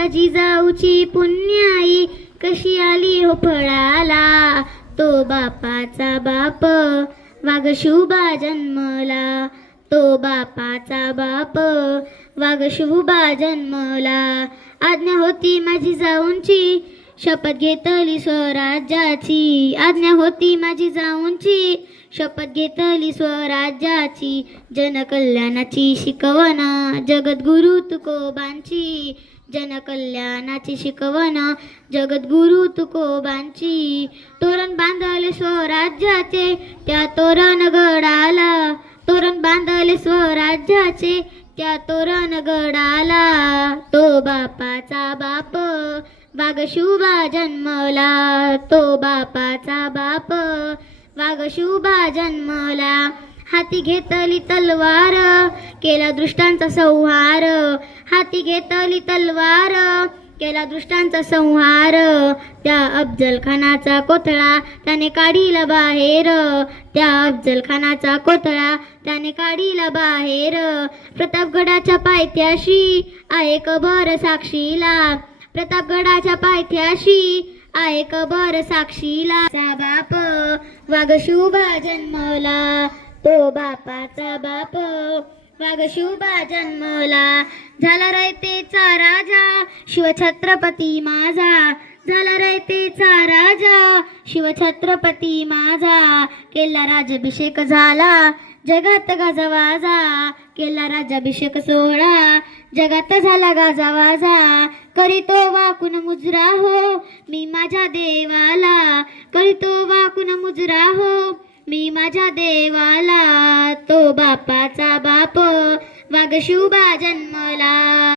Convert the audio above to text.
माझ्या जिजाऊची पुण्याई कशी आली हो फळाला. तो बापाचा बाप वाघ शुभा जन्मला. तो बापाचा बाप वाघ शुभा जन्मला. आज्ञा होती माझी जाऊंची शपथ घेतली स्वराज्याची. आज्ञा होती माझी जाऊंची शपथ घेतली स्वराज्याची. जनकल्याणाची शिकवण जगद्गुरु तुकोबांची. जनकल्याणाची शिकवण जगद्गुरु तुकोबांची. तोरण बांधले स्वराज्याचे त्या तोरणगडाला. तोरण बांधले स्वराज्याचे त्या तोरणगडाला. तो बापाचा बाप वाघ शुभा जन्मला. तो बापाचा बाप वाघ शुभा जन्मला. हाती घेतली तलवार केला दृष्टांचा संहार. हाती घेतली तलवार केला दृष्टांचा संहार. त्या अफजल खानाचा कोथळा त्याने काढीला बाहेर. त्या अफजल खानाचा कोथळा त्याने काढीला बाहेर. प्रतापगडाच्या पायथ्याशी आहे कबर साक्षीला. प्रतापगडाच्या पायथ्याशी आहे कबर साक्षीला. चा बाप वाघ शुभा जन्मला. तो बापाचा बाप वाघ शुभा जन्मला. झाला रयतेचा राजा शिवछत्रपती माझा. झाला रयतेचा राजा शिवछत्रपती माझा. केला राज्याभिषेक झाला जगात गाजावाजा. केला राज्याभिषेक सोहळा जगात झाला गाजावाजा. करीतो वाकून मुजरा हो मी माझ्या देवाला. करीतो वाकून मुजरा हो मी माझ्या देवाला. तो बापाचा बाप वाघ शुभा जन्मला.